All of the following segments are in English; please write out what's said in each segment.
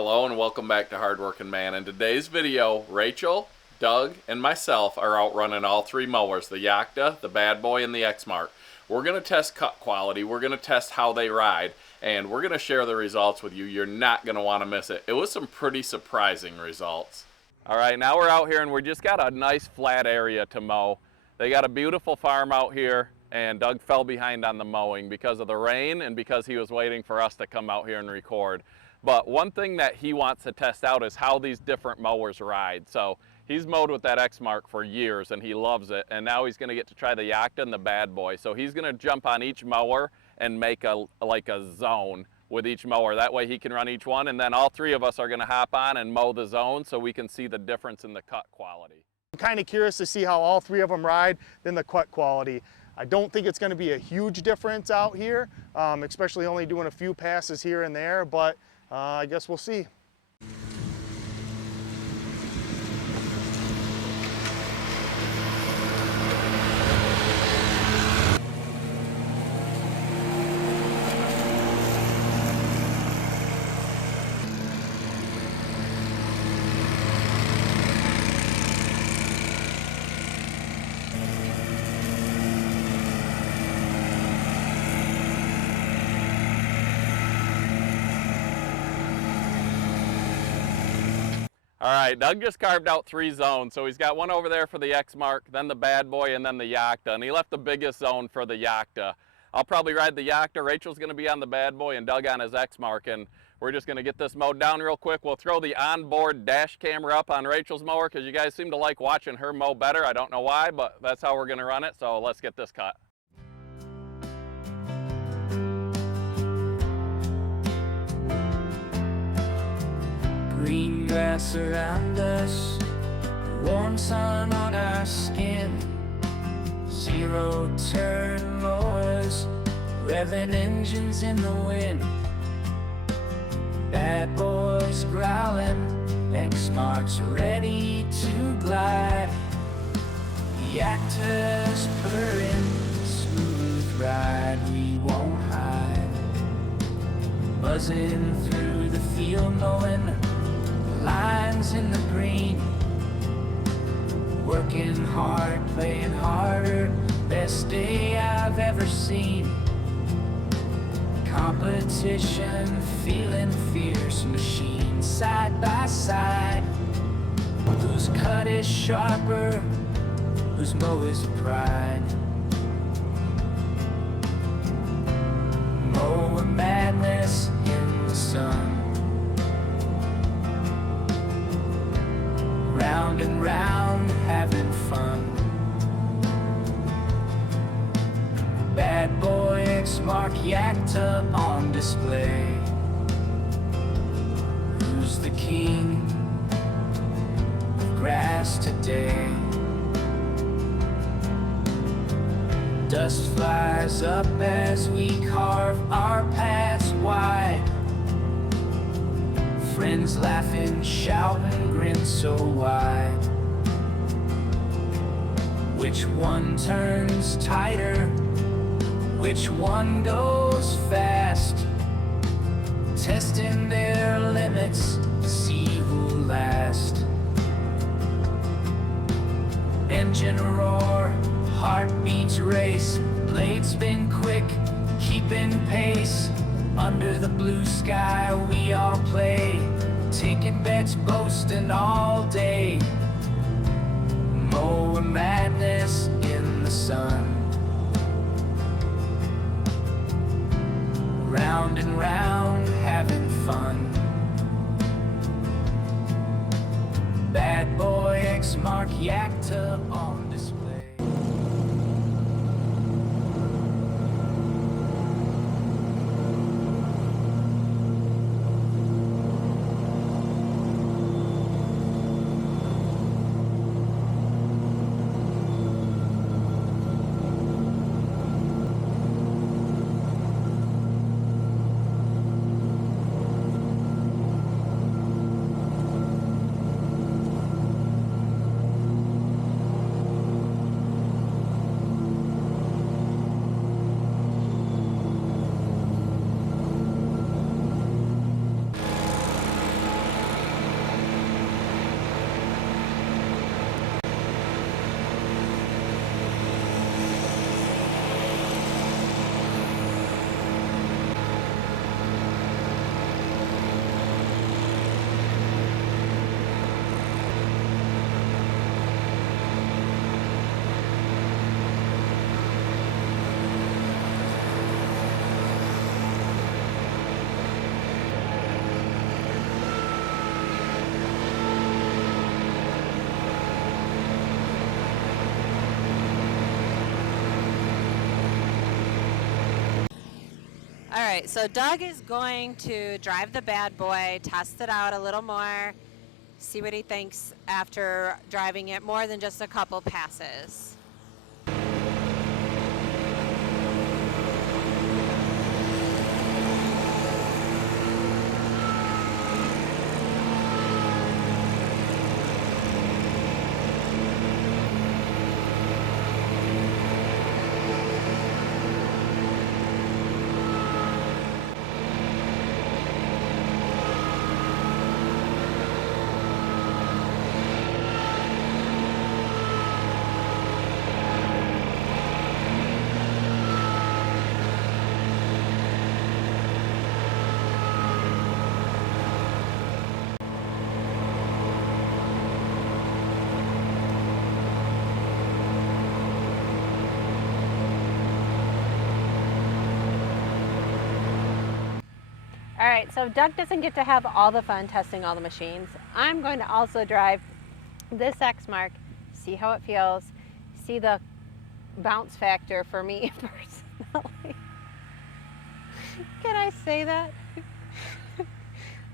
Hello and welcome back to Hardworking Man. In today's video, Rachel, Doug, and myself are out running all three mowers, the Yakta, the Bad Boy, and the ExMark. We're going to test cut quality, we're going to test how they ride, and we're going to share the results with you. You're not going to want to miss it. It was some pretty surprising results. Alright, now we're out here and we just got a nice flat area to mow. They got a beautiful farm out here, and Doug fell behind on the mowing because of the rain and because he was waiting for us to come out here and record. But one thing that he wants to test out is how these different mowers ride. So he's mowed with that ExMark for years and he loves it. And now he's going to get to try the Yakta and the Bad Boy. So he's going to jump on each mower and make a zone with each mower. That way he can run each one. And then all three of us are going to hop on and mow the zone so we can see the difference in the cut quality. I'm kind of curious to see how all three of them ride, then the cut quality. I don't think it's going to be a huge difference out here, especially only doing a few passes here and there, but I guess we'll see. All right, Doug just carved out three zones. So he's got one over there for the ExMark, then the Bad Boy, and then the Yakta. And he left the biggest zone for the Yakta. I'll probably ride the Yakta. Rachel's going to be on the Bad Boy and Doug on his ExMark. And we're just going to get this mowed down real quick. We'll throw the onboard dash camera up on Rachel's mower because you guys seem to like watching her mow better. I don't know why, but that's how we're going to run it. So let's get this cut. Green grass around us, warm sun on our skin, zero turn mowers, revving engines in the wind, bad boys growling, ExMark's ready to glide, Yakta's purring, smooth ride we won't hide, buzzing through the field knowing lines in the green, working hard, playing harder, best day I've ever seen. Competition, feeling fierce, machines side by side. Whose cut is sharper, whose mow is pride. Mower madness in the sun. Round and round, having fun. Bad Boy, ExMark, Yakta on display. Who's the king of grass today? Dust flies up as we carve our paths wide. Friends laughing, shouting, grin so wide. Which one turns tighter? Which one goes fast? Testing their limits to see who'll last. Engine roar, heartbeats race, blades spin quick, keeping pace. Under the blue sky we all play, taking bets, boasting all day. Mower madness in the sun. Round and round, having fun. Bad Boy, ExMark, Yakta on display. right, so Doug is going to drive the bad boy, test it out a little more, see what he thinks after driving it more than just a couple passes. All right, so Doug doesn't get to have all the fun testing all the machines. I'm going to also drive this ExMark, see how it feels, see the bounce factor for me personally. Can I say that?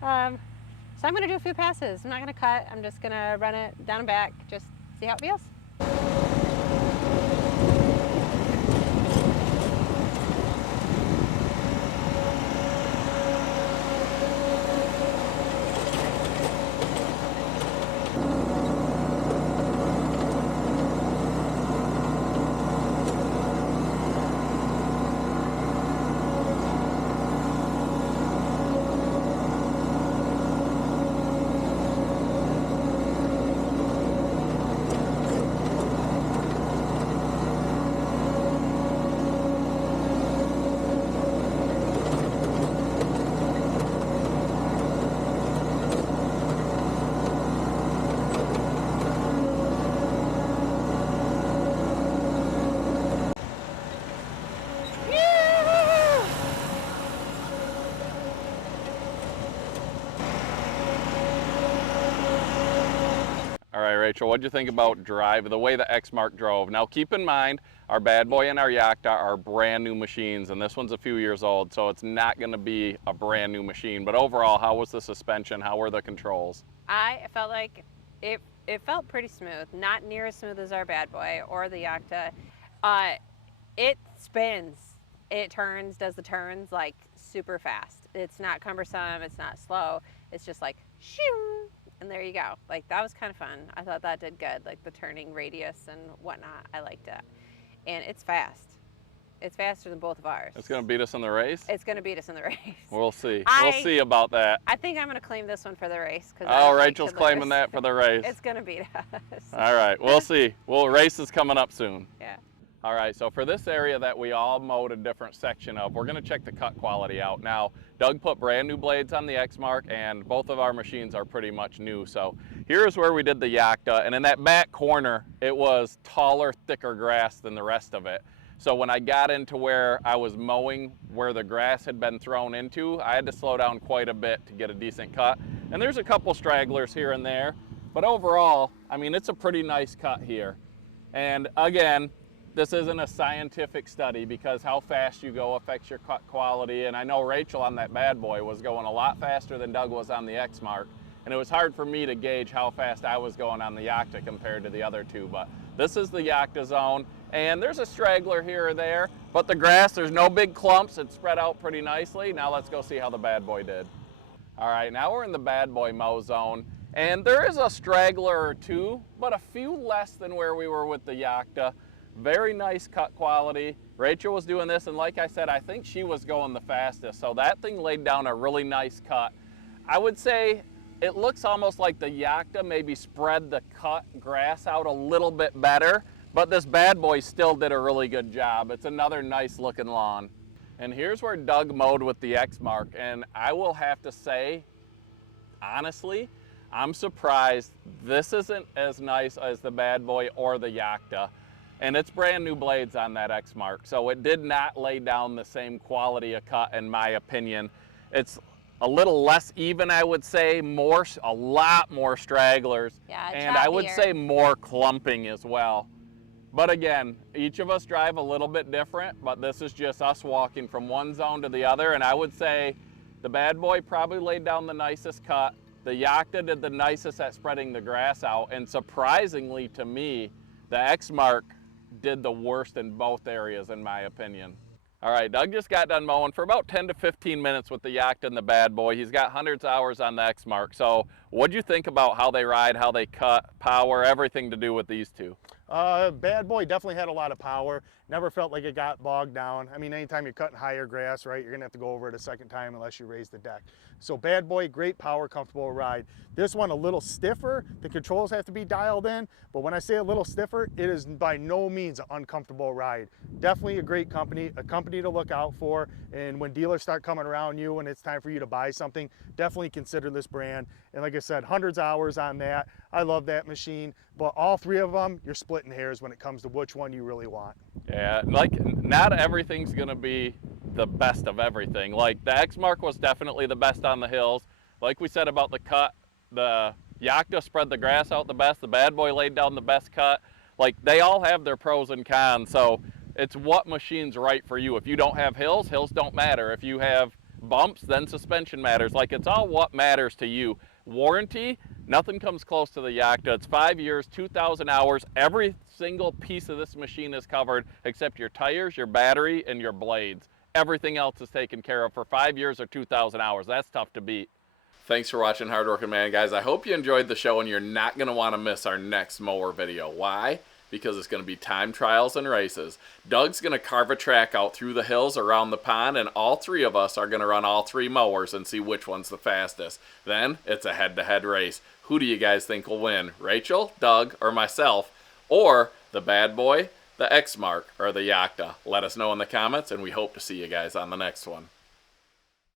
So I'm gonna do a few passes. I'm not gonna cut, I'm just gonna run it down and back, just see how it feels. All right, Rachel, what'd you think about the way the ExMark drove? Now keep in mind, our bad boy and our Yakta are brand new machines, and this one's a few years old, so it's not gonna be a brand new machine. But overall, how was the suspension? How were the controls? I felt like it felt pretty smooth, not near as smooth as our bad boy or the Yakta. It spins, it turns, does the turns like super fast. It's not cumbersome, it's not slow, it's just like shoo, and there you go. Like that was kind of fun. I thought that did good, like the turning radius and whatnot. I liked it. And it's fast. It's faster than both of ours. It's gonna beat us in the race? It's gonna beat us in the race. We'll see. We'll see about that. I think I'm gonna claim this one for the race. Oh, Rachel's claiming that for the race. It's gonna beat us. All right, we'll see. Well, race is coming up soon. Yeah. All right, so for this area that we all mowed a different section of, we're gonna check the cut quality out. Now, Doug put brand new blades on the ExMark, and both of our machines are pretty much new. So here's where we did the Yakta, and in that back corner, it was taller, thicker grass than the rest of it. So when I got into where I was mowing, where the grass had been thrown into, I had to slow down quite a bit to get a decent cut. And there's a couple stragglers here and there, but overall, I mean, it's a pretty nice cut here. And again, this isn't a scientific study because how fast you go affects your cut quality. And I know Rachel on that bad boy was going a lot faster than Doug was on the ExMark. And it was hard for me to gauge how fast I was going on the Yakta compared to the other two. But this is the Yakta zone. And there's a straggler here or there, but the grass, there's no big clumps. It's spread out pretty nicely. Now let's go see how the bad boy did. All right, now we're in the bad boy mow zone. And there is a straggler or two, but a few less than where we were with the Yakta. Very nice cut quality. Rachel was doing this, and like I said, I think she was going the fastest. So that thing laid down a really nice cut. I would say it looks almost like the Yakta maybe spread the cut grass out a little bit better, but this bad boy still did a really good job. It's another nice looking lawn. And here's where Doug mowed with the ExMark, and I will have to say, honestly, I'm surprised this isn't as nice as the bad boy or the Yakta. And it's brand new blades on that ExMark, so it did not lay down the same quality of cut in my opinion. It's a little less even, I would say, a lot more stragglers, Yeah, and I would choppier. say more clumping as well. But again, each of us drive a little bit different, but this is just us walking from one zone to the other. And I would say the bad boy probably laid down the nicest cut. The Yakta did the nicest at spreading the grass out. And surprisingly to me, the ExMark did the worst in both areas, in my opinion. All right, Doug just got done mowing for about 10 to 15 minutes with the Yakta and the bad boy. He's got hundreds of hours on the ExMark. So what'd you think about how they ride, how they cut, power, everything to do with these two? Bad boy definitely had a lot of power. Never felt like it got bogged down. I mean, anytime you're cutting higher grass, right, you're gonna have to go over it a second time unless you raise the deck. So bad boy, great power, comfortable ride. This one a little stiffer. The controls have to be dialed in, but when I say a little stiffer, it is by no means an uncomfortable ride. Definitely a great company, a company to look out for. And when dealers start coming around you and it's time for you to buy something, definitely consider this brand. And like I said, hundreds of hours on that. I love that machine, but all three of them, you're splitting hairs when it comes to which one you really want. Yeah, like not everything's gonna be the best of everything. Like the ExMark was definitely the best on the hills. Like we said about the cut, the Yakta spread the grass out the best, the bad boy laid down the best cut. Like they all have their pros and cons, so it's what machine's right for you. If you don't have hills, hills don't matter. If you have bumps, then suspension matters. Like it's all what matters to you. Warranty, nothing comes close to the Yakta. It's 5 years, 2,000 hours. Every single piece of this machine is covered except your tires, your battery, and your blades. Everything else is taken care of for 5 years or 2,000 hours. That's tough to beat. Thanks for watching Hardworking Man, guys. I hope you enjoyed the show and you're not going to want to miss our next mower video. Why? Because it's going to be time trials and races. Doug's going to carve a track out through the hills around the pond, and all three of us are going to run all three mowers and see which one's the fastest. Then it's a head-to-head race. Who do you guys think will win? Rachel, Doug, or myself? Or the bad boy, the ExMark, or the Yakta? Let us know in the comments, and we hope to see you guys on the next one.